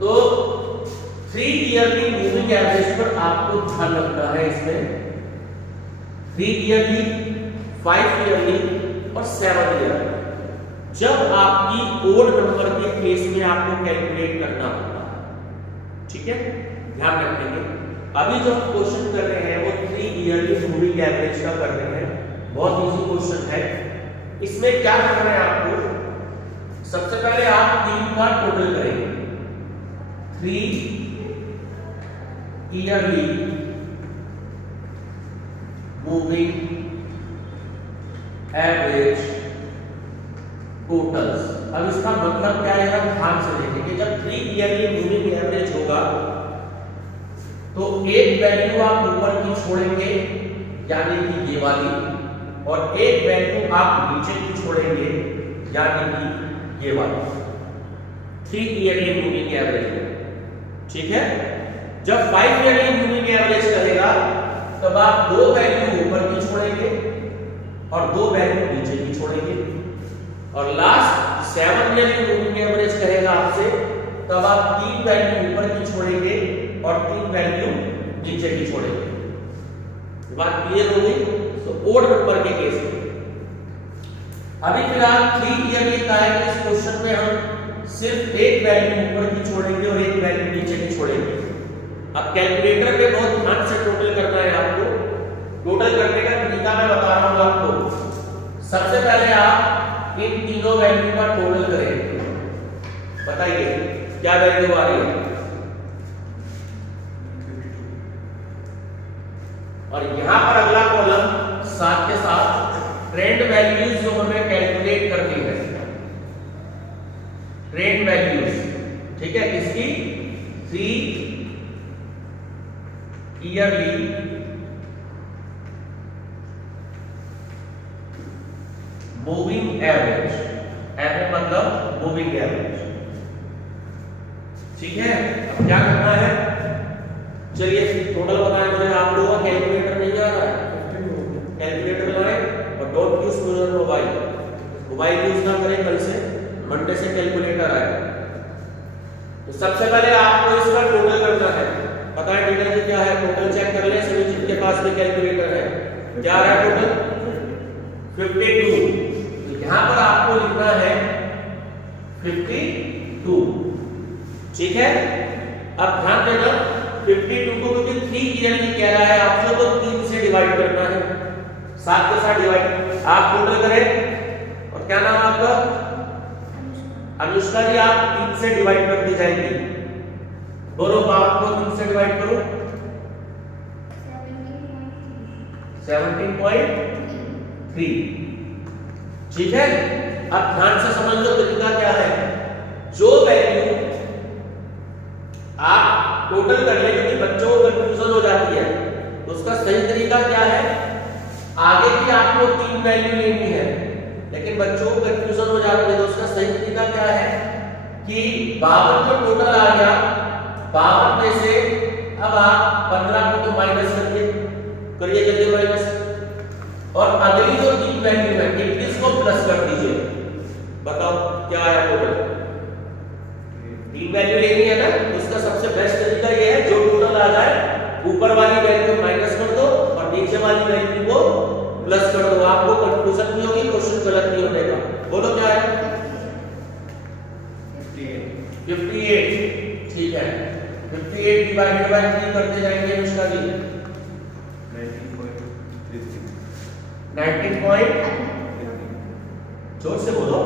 तो 3 yearly moving average पर आपको ध्यान रखना है इसमें 3 ईयरली, 5 ईयरली और 7 ईयरली। जब आपकी ओड नंबर के केस में आपको कैलकुलेट करना होगा, ठीक है, ध्यान रखेंगे। अभी जो हम क्वेश्चन कर रहे हैं वो 3 ईयरली मूविंग एवरेज का कर रहे हैं, बहुत इजी क्वेश्चन है। इसमें क्या करना है आपको, सबसे पहले आप 3 का टोटल करेंगे, 3 ईयरली मूविंग एवरेज टोटल्स। अब इसका मतलब क्या है, ध्यान से देखेंगे। जब 3 ईयरली मूविंग एवरेज होगा तो एक वैल्यू आप ऊपर की छोड़ेंगे यानी कि ये वाली, और एक वैल्यू आप नीचे की छोड़ेंगे यानी कि ये वाली, 3 ईयरली मूविंग एवरेज में, ठीक है। जब 5 ईयरली मूविंग एवरेज करेगा तब आप 2 वैल्यू ऊपर की छोड़ेंगे और 2 वैल्यू नीचे की छोड़ेंगे, और लास्ट 7 ईयरली मूविंग एवरेज करेगा आपसे तब आप 3 वैल्यू ऊपर की छोड़ेंगे और 3 वैल्यू नीचे की छोड़ेंगे। बात क्लियर हो गई। तो ओड नंबर के केस में अभी फिलहाल 3 ईयरली का है, इस क्वेश्चन में हम सिर्फ एक वैल्यू ऊपर की छोड़ेंगे और एक वैल्यू नीचे की छोड़ेंगे। अब कैलकुलेटर पे बहुत ध्यान से टोटल करना है आपको। टोटल करने का तरीका मैं बता रहा हूं आपको। सबसे पहले आप इन तीनों वैल्यू का टोटल करेंगे, बताइए क्या वैल्यू आ रही है, और यहां पर अगला कॉलम साथ के साथ ट्रेंड वैल्यूज जो हमें कैलकुलेट करनी है, ट्रेंड वैल्यूज, ठीक है, किसकी, 3 ईयरली मूविंग एवरेज, एवरेज मतलब मूविंग एवरेज, ठीक है। अब क्या करना है, चलिए टोटल बताएं मुझे। आप लोगों का कैलकुलेटर नहीं आ रहा है, कैलकुलेटर लाएं और don't use mobile, mobile use ना करें, कल से मंडे से कैलकुलेटर आएगा। तो सबसे पहले आपको इसका टोटल करना है, बताएं बेटा जी क्या है, टोटल चेक कर ले, सभी जिनके पास में कैलकुलेटर है क्या आ रहा है टोटल 52। तो यहां पर आपको लिखना है 52, ठीक है। अब ध्यान देना 52 को क्योंकि 3 ईयरली कह रहा है आपसे तो 3 से डिवाइड करना है, 7 के साथ डिवाइड। आप टोटल करें और क्या नाम आपका, अनुष्का जी, आप 3 से डिवाइड करती जाएंगी, दोनों बात को 3 से डिवाइड करो, 17.3, ठीक है। अब ध्यान से समझ लो तरीका क्या है। जो वैल्यू आप टोटल कर ले, क्योंकि बच्चों को कंफ्यूजन हो जाती है, तो उसका सही तरीका क्या है, आगे भी आपको 3 वैल्यू लेनी है, लेकिन बच्चों को कंफ्यूजन हो जाती है, तो उसका सही तरीका क्या है कि 52 जो टोटल आ गया, 52 में से अब आप 15 को तो माइनस करिए जल्दी माइनस, और अगली जो 3 वैल्यू है 21 को प्लस कर दीजिए। बताओ क्या आया टोटल, 3 वैल्यू लेनी है ना, तो उसका सबसे बेस्ट तरीका ये है जो टोटल आ जाए ऊपर वाली वैल्यू माइनस कर दो और नीचे वाली वैल्यू को प्लस कर दो, आपको कंफ्यूजन नहीं होगी, क्वेश्चन गलत नहीं होगा। बोलो क्या है, 58, ठीक है। 58 डिवाइडेड बाय 3 करते जाएंगे अनुष्का जी, 19. जोर से बोलो,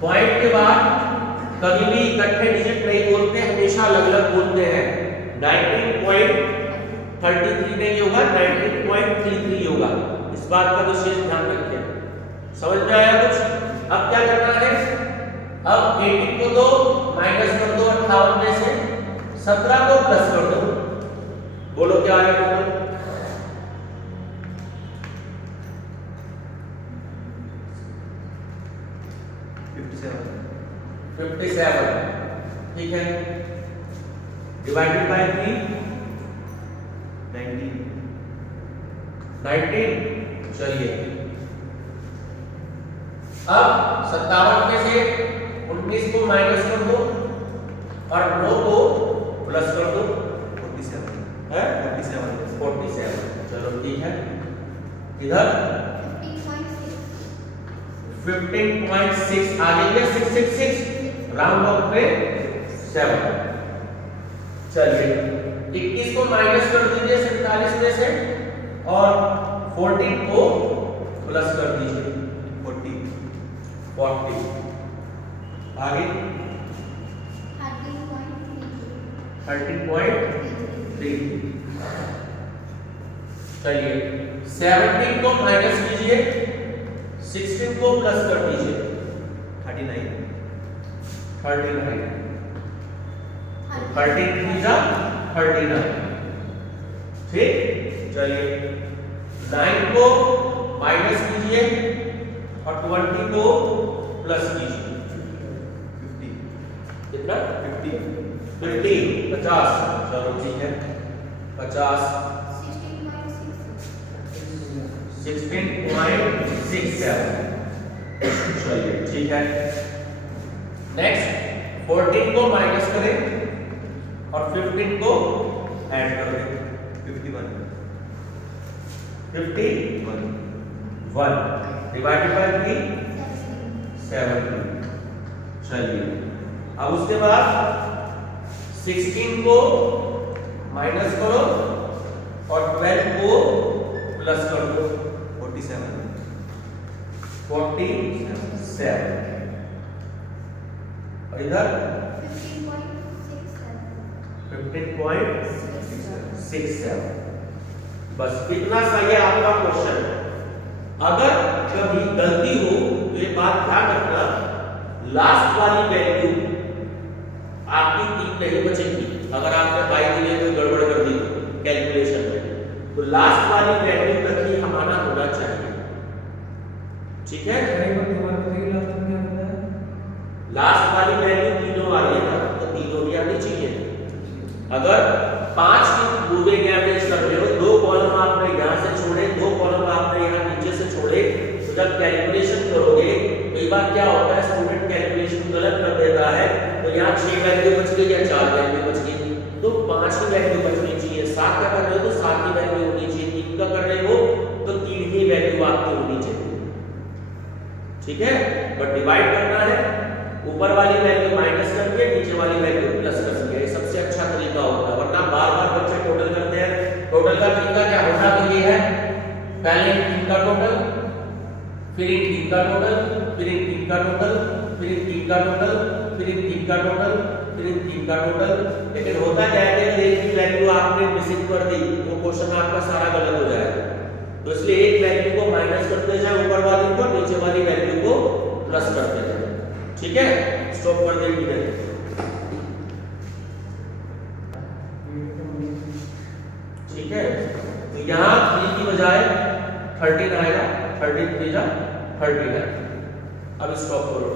पॉइंट के बाद कभी भी इकट्ठे डिजिट नहीं बोलते, हमेशा अलग अलग बोलते हैं। 19.33 नहीं होगा, 19.33 होगा, इस बात का विशेष ध्यान रखें। समझ में आया कुछ। अब क्या करना है, अब 18 को दो माइनस कर दो 58 में से, 17 को प्लस कर दो, बोलो क्या आया टोटल, 57, ठीक है। डिवाइडेड बाय 3 19, चलिए। अब 57 में से 19 को माइनस कर दो, और 9 को प्लस कर दो 47 है 47 47। चलो ठीक है, इधर 15.6 आगे गया 666 राउंड ऑफ पे 7। चलिए 21 को माइनस कर दीजिए 47 में से और 14 को प्लस कर दीजिए 40 आगे 13.3। चलिए 17 को माइनस कीजिए 16 को प्लस कर दीजिए 39 39 39। ठीक, चलिए 9 को माइनस कीजिए और 20 को प्लस कीजिए 50 कितना 50 50 चलो ठीक है 50 16.67। चलिए ठीक है, नेक्स्ट 14 को माइनस करें और 15 को ऐड कर दें 51 डिवाइडेड बाय 3 70। चलिए अब उसके बाद 16 को माइनस करो और 12 को प्लस कर दो 47 और इधर 15.67। बस इतना सही है आपका क्वेश्चन। अगर कभी गलती हो तो ये बात ध्यान रखना, लास्ट वाली वैल्यू आपकी 3 नहीं बचेगी। अगर आपने बाई दिए कोई गड़बड़ कर दी कैलकुलेशन में, तो लास्ट वाली वैल्यू तक ही हमारा होना चाहिए। ठीक है, लास्ट वाली वैल्यू तीनों आ रही है ना, तो तीनों भी आनी चाहिए। अगर 5 की मूविंग एवरेज कर रहे हो, 2 कॉलम आपने यहां से छोड़े, 2 कॉलम आपने यहां नीचे से छोड़े, तो जब कैलकुलेशन करोगे कई बार क्या होता है स्टूडेंट कैलकुलेशन गलत कर देता है, तो यहां 6 वैल्यू बच गई या 4 वैल्यू बच गई, तो 5 की वैल्यू बचनी चाहिए। 7 का कर रहे हो तो 7 की वैल्यू होनी चाहिए, 3 का कर रहे हो तो 3 की वैल्यू आपकी होनी चाहिए। ठीक है, बट डिवाइड करना है, ऊपर वाली वैल्यू माइनस करके नीचे वाली वैल्यू प्लस कर सकते हैं, सबसे अच्छा तरीका होता है। वरना बार-बार बच्चे टोटल करते हैं। टोटल का तरीका क्या होता है, ये है पहले 3 का टोटल, फिर 3 का टोटल, फिर 3 का टोटल, फिर 3 का टोटल, फिर 3 का टोटल, फिर 3 का टोटल। लेकिन होता क्या है कि एक की वैल्यू आपने मिसिंग कर दी, वो क्वेश्चन आपका सारा गलत हो जाएगा। तो इसलिए एक वैल्यू को माइनस करते जाए ऊपर वाली को, नीचे वाली वैल्यू को प्लस करते जाए। ठीक है, स्टॉप कर देंगे। ठीक है, तो यहां 3 की बजाय 13 आएगा, 13 3 जा 39। अब स्टॉप करो।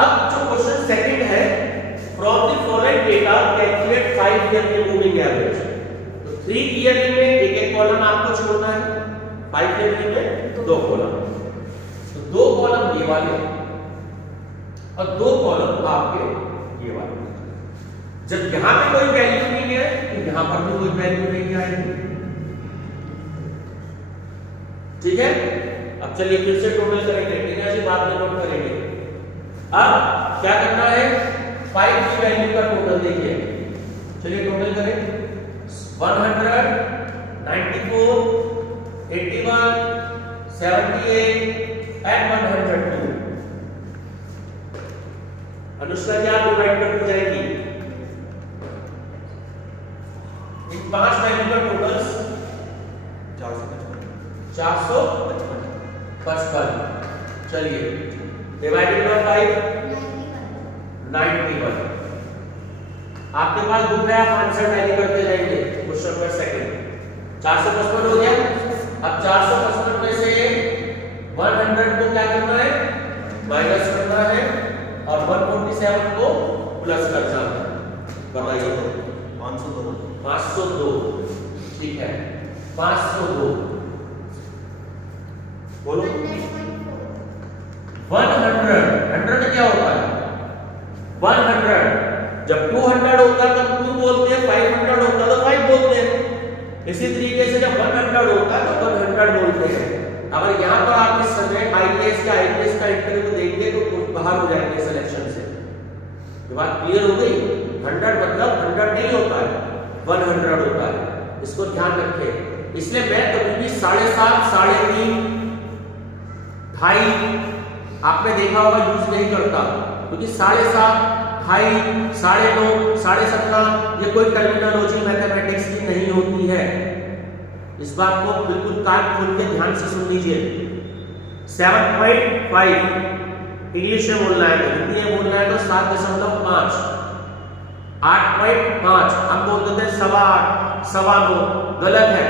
अब जो क्वेश्चन सेकंड है, from the following data calculate 5 yearly moving average. तो 3 ईयरली में एक कॉलम आपको छोड़ना है, 5 ईयरली में 2 कॉलम। तो 2 कॉलम ये वाले और 2 कॉलम आपके ये वाले। जब यहां पे कोई वैल्यू नहीं है तो यहां पर भी कोई वैल्यू नहीं आएगी। ठीक है, अब चलिए फिर से टोटल करेंगे, ठीक है, बाद में नोट करेंगे। अब क्या करना है, 5 की वैल्यू का टोटल देखिए। चलिए टोटल करें, 100 94 81 78 एंड 102। अनुष्का जी आप डिवाइड करते जाएंगी। इन 5 वैल्यू का टोटल 455। चलिए डिवाइडेड बाय 5 91। आपके पास बुक है, आप आंसर टैली करते जाएंगे क्वेश्चन पर सेकंड। 455 हो गया। अब 455 में से 100 को क्या करना है, माइनस करना है और 147 को प्लस करना है। बताइए 502। ठीक है, 502 बोलो 100 इसी तरीके से जब 100 होता है तो 100 बोलते हैं। अगर यहाँ पर आप इस समय आईएएस या आईपीएस का इंटरव्यू देंगे तो कुछ बाहर हो जाएंगे सिलेक्शन से। ये बात क्लियर हो गई? 100 मतलब 100 नहीं होता है, 100 होता है, इसको ध्यान रखें। इसलिए मैं कभी भी 7.5, 3.5, 2.5 आपने देखा होगा यूज नहीं करता, क्योंकि 7.5, 2.5, 9.5, 17.5 ये कोई टर्मिनोलॉजी मैथमेटिक्स की नहीं होती है। इस बात को बिल्कुल कान खोल के ध्यान से सुन लीजिए। 7.5 इंग्लिश में बोलना है, तो हिंदी में बोलना है तो 7.5। 8.5 हम बोल देते हैं 8.25, 9.25, गलत है।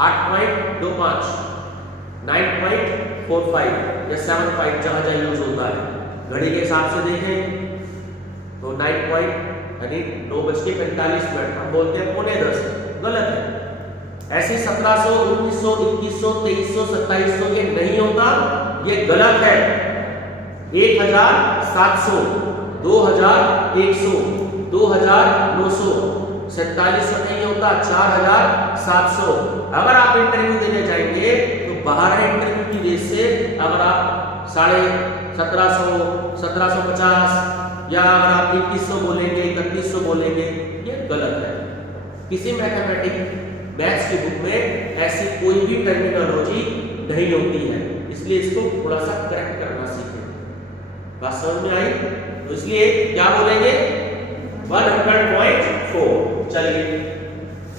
8.25, 9.45 या 7.5 जहां जहां यूज होता है। घड़ी के हिसाब से देखें तो 9:45 हम बोलते हैं 9:45, गलत है। ऐसे 1700, 1900, 2100, 2300, 2700 ये नहीं होता, ये गलत है। 1700, 2100, 2900, 4700 नहीं होता, 4700। अगर आप इंटरव्यू देने जाएंगे तो बाहर इंटरव्यू की बेस से अगर आप 1750, 1750 या अगर आप 2100 बोलेंगे, 3100 बोलेंगे, ये गलत है। किसी मैथ्स की बुक में ऐसी कोई भी टर्मिनोलॉजी नहीं होती है, इसलिए इसको थोड़ा सा करेक्ट करना सीखें। बात समझ में आई? तो इसलिए क्या बोलेंगे? 100.4। चलिए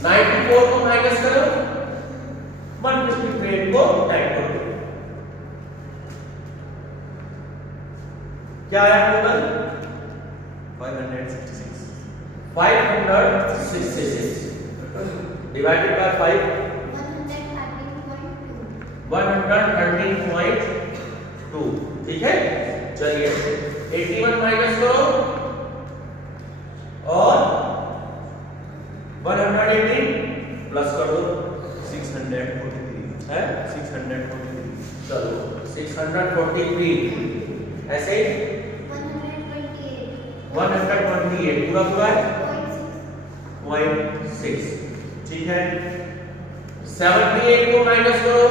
94 को माइनस करो, 158 को ऐड करो, क्या आया टोटल? 566 divided by 5 113.2। ठीक है, चलिए 81 माइनस करो और 118 प्लस कर दो, 643 है 643। चलो 643 ऐसे 128 पूरा पूरा है 0.6। ठीक है, 78 को माइनस करो,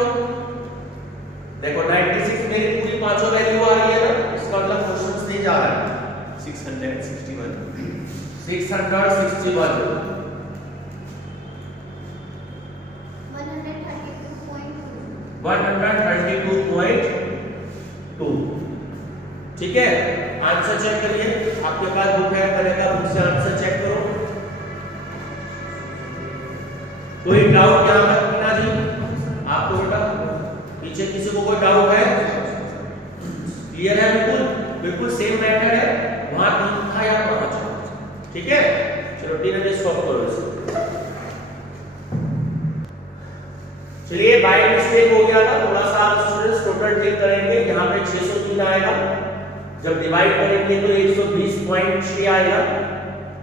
देखो 96 मेरी पूरी पांचों वैल्यू आ रही है ना, इसका मतलब क्वेश्चन नहीं जा रहा है। 661 132.2। ठीक है, आंसर चेक करिए, आपके पास बुक है, करेगा बुक से आंसर चेक करो। कोई डाउट यहां तक मीना जी आपको? बेटा पीछे किसी को कोई डाउट है? क्लियर है? बिल्कुल सेम मेथड है, वहां 3 था या 5। ठीक है, चलो डी स्टॉप करो इसको। चलिए बाय मिस्टेक हो गया था थोड़ा सा, स्टूडेंट्स टोटल ठीक करेंगे। यहाँ पे 603 आएगा, जब डिवाइड करेंगे तो 120.6 आएगा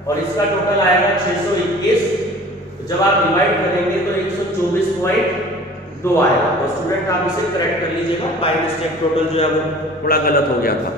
और इसका टोटल आएगा 621। जब आप डिवाइड करेंगे तो 124.2 आएगा। और स्टूडेंट आप इसे करेक्ट कर लीजिएगा, बाय मिस्टेक टोटल जो है वो थोड़ा गलत हो गया था।